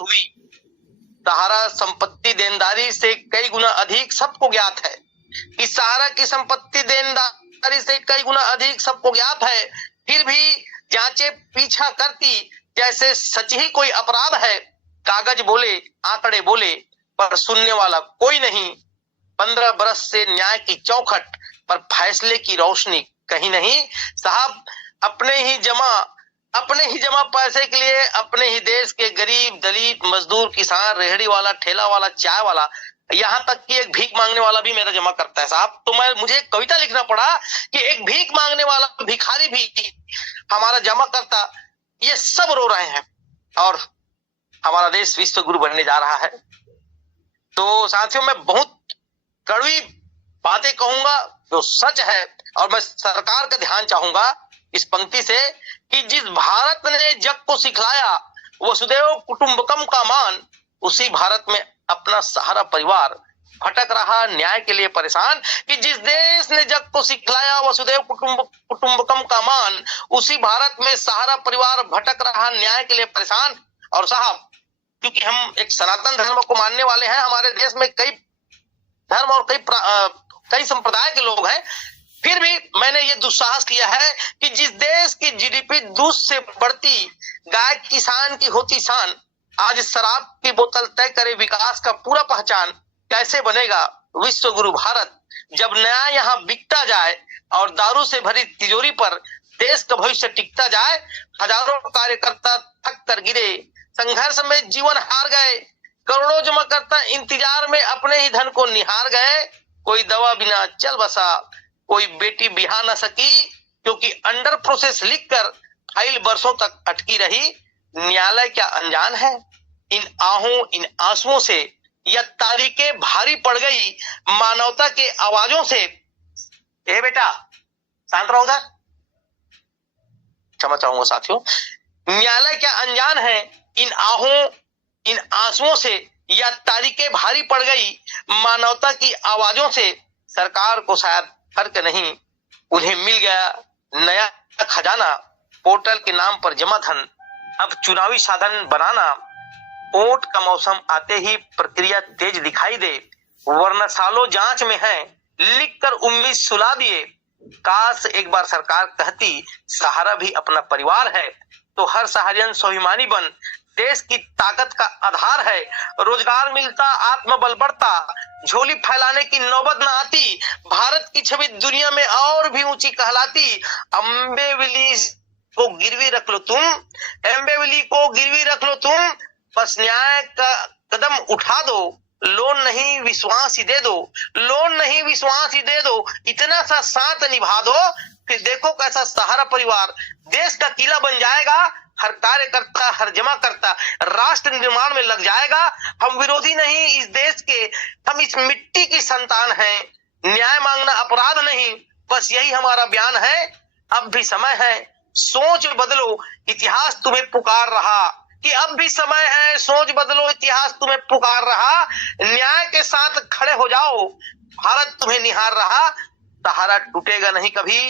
हुई। सहारा संपत्ति देनदारी से कई गुना अधिक सबको ज्ञात है कि सहारा की संपत्ति देनदारी से कई गुना अधिक सबको ज्ञात है। फिर भी जांचें पीछा करती जैसे सच ही कोई अपराध है। कागज बोले, आंकड़े बोले, पर सुनने वाला कोई नहीं। 15 बरस से न्याय की चौखट पर फैसले की रोशनी कहीं नहीं। साहब, अपने ही जमा पैसे के लिए अपने ही देश के गरीब, दलित, मजदूर, किसान, रेहड़ी वाला, ठेला वाला, चाय वाला, यहाँ तक कि एक भीख मांगने वाला भी मेरा जमा करता है। साहब, तो मुझे कविता लिखना पड़ा कि एक भीख मांगने वाला भिखारी भी हमारा जमा करता। ये सब रो रहे हैं और हमारा देश विश्व गुरु बनने जा रहा है। तो साथियों, मैं बहुत कड़वी बातें कहूंगा जो सच है, और मैं सरकार का ध्यान चाहूंगा इस पंक्ति से कि जिस भारत ने जग को सिखलाया वसुदैव कुटुंबकम का मान, उसी भारत में अपना सहारा परिवार भटक रहा न्याय के लिए परेशान। कि जिस देश ने जग को सिखलाया वसुदैव कुटुंबकम का मान, उसी भारत में सहारा परिवार भटक रहा न्याय के लिए परेशान। और साहब, क्योंकि हम एक सनातन धर्म को मानने वाले हैं, हमारे देश में कई धर्म और कई संप्रदाय के लोग हैं, फिर भी मैंने ये दुस्साहस किया है कि जिस देश की जीडीपी दूध से बढ़ती, गाय किसान की होती शान, आज शराब की बोतल तय करे विकास का पूरा पहचान। कैसे बनेगा विश्व गुरु भारत जब न्याय यहाँ बिकता जाए और दारू से भरी तिजोरी पर देश का भविष्य टिकता जाए। हजारों कार्यकर्ता थक कर गिरे, संघर्ष में जीवन हार गए, करोड़ों जमा करता इंतजार में अपने ही धन को निहार गए। कोई दवा बिना चल बसा, कोई बेटी बिहा न सकी, क्योंकि अंडर प्रोसेस लिखकर फाइल बरसों तक अटकी रही। न्यायालय क्या अनजान है इन आहों, इन आंसुओं से? यह तारीखें भारी पड़ गई मानवता के आवाजों से। ए बेटा, शांत रहो उधर, क्षमा चाहूंगा साथियों। न्यायालय क्या अनजान है इन आहों, इन आंसुओं से? यह तारीखें भारी पड़ गई मानवता की आवाजों से। सरकार को शायद फर्क नहीं, उन्हें मिल गया नया खजाना, पोर्टल के नाम पर जमा धन, अब चुनावी साधन बनाना। वोट का मौसम आते ही प्रक्रिया तेज दिखाई दे, वरना सालों जांच में है, लिखकर उम्मीद सुला दिए। काश एक बार सरकार कहती सहारा भी अपना परिवार है, तो हर सहारियन स्वाभिमानी बन देश की ताकत का आधार है। रोजगार मिलता, आत्मबल बढ़ता, झोली फैलाने की नौबत न आती, भारत की छवि दुनिया में और भी ऊंची कहलाती। अम्बेवली को गिरवी रख लो तुम, एम्बेवली को गिरवी रख लो तुम, बस न्याय का कदम उठा दो, लोन नहीं विश्वास ही दे दो, लोन नहीं विश्वास ही दे दो, इतना सा साथ निभा दो, फिर देखो कैसा सहारा परिवार देश का किला बन जाएगा। हर कार्यकर्ता, हर जमा करता राष्ट्र निर्माण में लग जाएगा। हम विरोधी नहीं इस देश के, हम इस मिट्टी की संतान हैं। न्याय मांगना अपराध नहीं, बस यही हमारा बयान है। अब भी समय है, सोच बदलो, इतिहास तुम्हें पुकार रहा। कि अब भी समय है, सोच बदलो, इतिहास तुम्हें पुकार रहा। न्याय के साथ खड़े हो जाओ, भारत तुम्हें निहार रहा। सहारा टूटेगा नहीं कभी,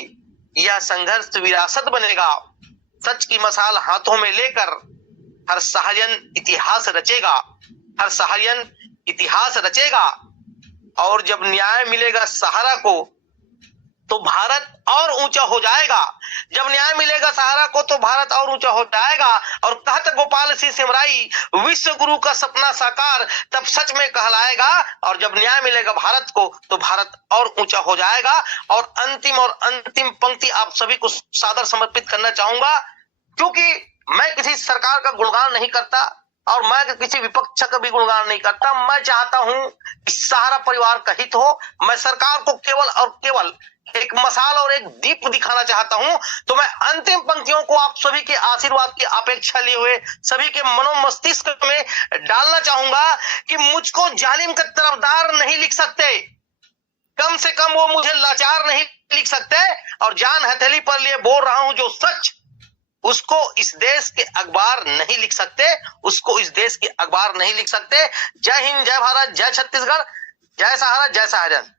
यह संघर्ष विरासत बनेगा। सच की मसाल हाथों में लेकर हर सहारियन इतिहास रचेगा, हर सहारियन इतिहास रचेगा। और जब न्याय मिलेगा सहारा को तो भारत और ऊंचा हो जाएगा। जब न्याय मिलेगा सहारा को तो भारत और ऊंचा हो जाएगा। और कहत गोपाल सिंह सिमराई, विश्व गुरु का सपना साकार तब सच में कहलाएगा। और जब न्याय मिलेगा भारत को तो भारत और ऊंचा हो जाएगा। और अंतिम पंक्ति आप सभी को सादर समर्पित करना चाहूंगा, क्योंकि मैं किसी सरकार का गुणगान नहीं करता और मैं किसी विपक्ष का भी गुणगान नहीं करता। मैं चाहता हूं कि सहारा परिवार का हित हो। मैं सरकार को केवल और केवल एक मसाल और एक दीप दिखाना चाहता हूं। तो मैं अंतिम पंक्तियों को आप सभी के आशीर्वाद की अपेक्षा लिए हुए सभी के मनोमस्तिष्क में डालना चाहूंगा कि मुझको जालिम का तरफदार नहीं लिख सकते, कम से कम वो मुझे लाचार नहीं लिख सकते। और जान हथेली पर लिए बोल रहा हूं जो सच, उसको इस देश के अखबार नहीं लिख सकते, उसको इस देश के अखबार नहीं लिख सकते। जय हिंद, जय भारत, जय छत्तीसगढ़, जय सहारा, जय सहारन।